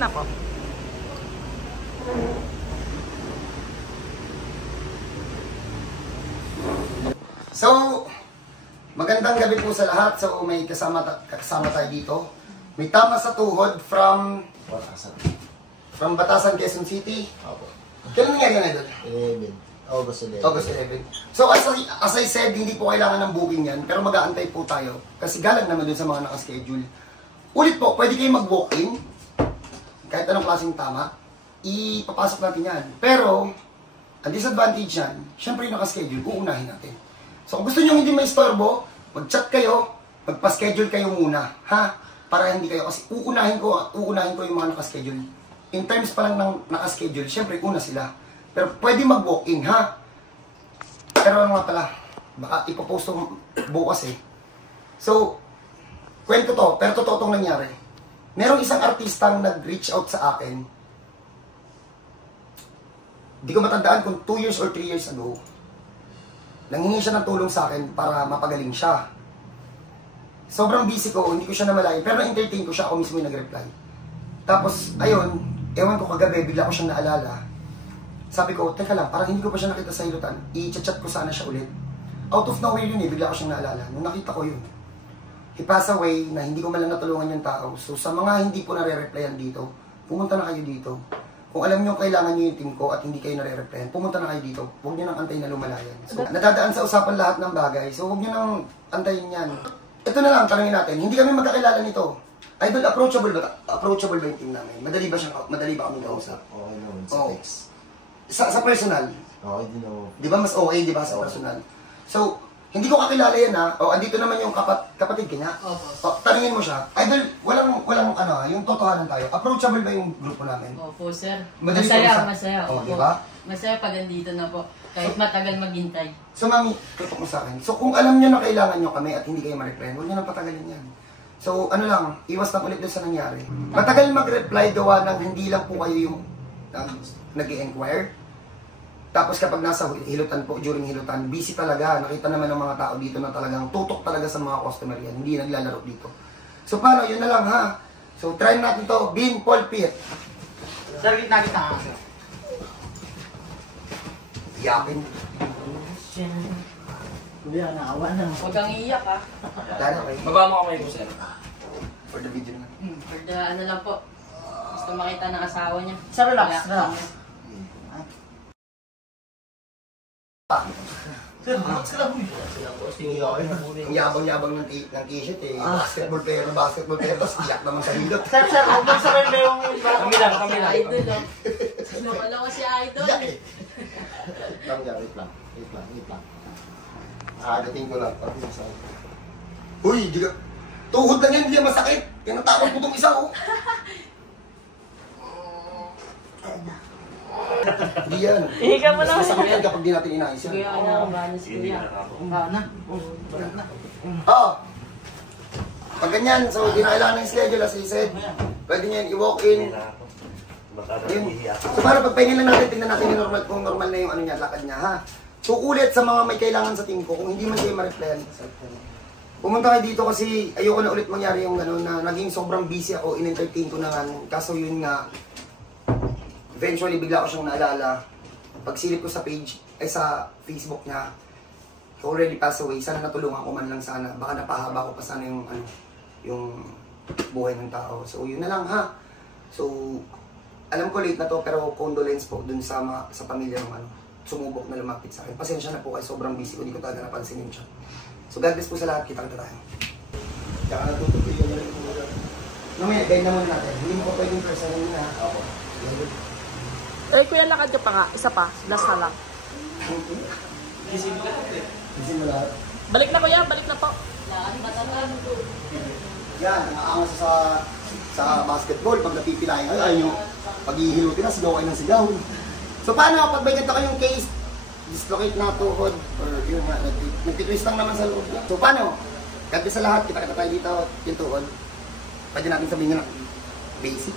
na po. So, magandang gabi po sa lahat. So, may kasama tayo dito. May tama sa tuhod from Batasan, Quezon City. Opo. Kailan nangyari na doon? 11. August 11. August 11. So, as I said, hindi po kailangan ng booking yan. Pero mag-aantay po tayo. Kasi galang naman dun sa mga nakaschedule. Ulit po, pwede kayo mag-walk-in. Kahit anong klaseng tama. Ipapasok natin yan. Pero, ang disadvantage yan, syempre yung nakaschedule, uunahin natin. So, kung gusto nyo hindi may istorbo, mag-chat kayo, magpa-schedule kayo muna. Ha? Para hindi kayo, kasi uunahin ko yung mga nakaschedule. In terms pa lang ng nakaschedule, syempre una sila. Pero pwede mag-walk-in, ha? Pero ano nga pala, baka ipopost ko bukas eh. So, kwento to, pero totoo itong nangyari. Merong isang artistang nag-reach out sa akin. Hindi ko matandaan kung 2 years or 3 years ago. Nanghingi siya ng tulong sa akin para mapagaling siya. Sobrang busy ko, hindi ko siya namalayan. Pero na-entertain ko siya, ako mismo yung nag-reply. Tapos, ayun, ewan ko kagabi, bigla ko siyang naalala. Sabi ko, teka lang, parang hindi ko pa siya nakita sa hilutan. I-chat ko sana siya ulit. Out of nowhere yun eh, bigla ko siyang naalala. Nung nakita ko yun, he passed away na hindi ko man lang natulungan yung tao. So, sa mga hindi po nare-replyan dito, pumunta na kayo dito. Kung alam nyo kailangan nyo yung team ko at hindi kayo nare-replyan, pumunta na kayo dito. Huwag nyo nang antayin na lumalayan. So, nadadaan sa usapan lahat ng bagay. So, huwag nyo nang antayin yan. Ito na lang, tanongin natin. Hindi kami magkakilala nito. Idol, approachable ba yung team namin? Madali ba kami kausap? Okay naman, sa text. Sa personal? Okay din ako. Di ba mas okay, di ba, sa personal? So, hindi ko kakilala yan ha. O, andito naman yung kapatid kanya. O, tanungin mo siya. Idol, walang ano, yung totohanan tayo. Approachable ba yung grupo namin? Opo, sir. Madali Masaya. O, Opo. di ba? Masaya pag andito na po. Kahit matagal maghintay. So, mami, tutok mo sa akin. So, kung alam niyo na kailangan niyo kami at hindi kayo ma-reply, huwag niyo nang patagalin yan. So, ano lang, iwas lang ulit doon sa nangyari. Matagal mag-reply gawa ng hindi lang po kayo yung nag-i-enquire. Tapos kapag nasa hilutan po, during hilutan, busy talaga. Nakita naman ng mga tao dito na talagang tutok talaga sa mga customer yan. Hindi naglalaro dito. So, paano? Yun na lang ha. So, try natin to. Bean, Paul, Piet. Sir, gitna nga. Yakin. Kuya, naawa na. Huwag kang iiyak ha. Dahil okay. Baba mo kamay po, sir. For the video naman. For the ano lang po. Gusto makita ng asawa niya. Sir, relax. Sir, relax ka lang. Ang yabang-yabang ng t-shirt eh. Basketball player, tapos iyak naman sa hilot. Sir, huwag mo sarili yung iba. Kami lang. Idol oh. Wala ko si Idol. Wait lang. Hagating ko lang. Uy, di ka... Tuhod lang yan, hindi yan masakit. Tinatakot ko itong isa, oh. Hindi yan. Ihiga mo na. Masakit yan kapag di natin inayos yan. Kuya, kinakabahan na si Kuya. Oo. Pag ganyan, so di na kailangan ng schedule as I said. Pwede nyo yan i-walk in. Yun. So para pagpahingin lang natin, tingnan natin yung normal, kung normal na yung ano niya, lakad niya, ha? So ulit sa mga may kailangan sa team ko, kung hindi man kayo ma-replyan, pumunta kayo dito kasi ayoko na ulit mangyari yung gano'n na naging sobrang busy ako, in-entertain ko na nga. Kaso yun nga, eventually bigla ko siyang naalala. Pagsilip ko sa page, sa Facebook niya, he already passed away. Sana natulungan ko man lang sana. Baka napahaba ko pa sana yung, yung buhay ng tao. So yun na lang ha. So, alam ko late na to pero condolence po dun sa pamilya ng sumubok na lumapit sa akin. Pasensya na po kayo, sobrang busy ko, hindi ko talaga napansin yun siya. So God bless po sa lahat, kita tayo. Kaya natutuloy yun na rin po. Mamaya, guide naman natin. Hindi mo pa pwedeng personal na. Ako. Eh, kuya, lakad ka pa nga. Isa pa. Last na lang. Gising mo lahat. Balik na kuya, balik na po. Yan, nakaangas sa basketball. Pag napipilayan kayo, ayun yung pag-ihilutin na, sigaw kayo ng sigaw. So paano pag may ganito kayong case, dislocate na tuhod, or yun nga, nagtitwist lang naman sa loob. So paano? Kahit sa lahat, kita tayo dito, yung tuhod. Pwede natin sabihin na basic.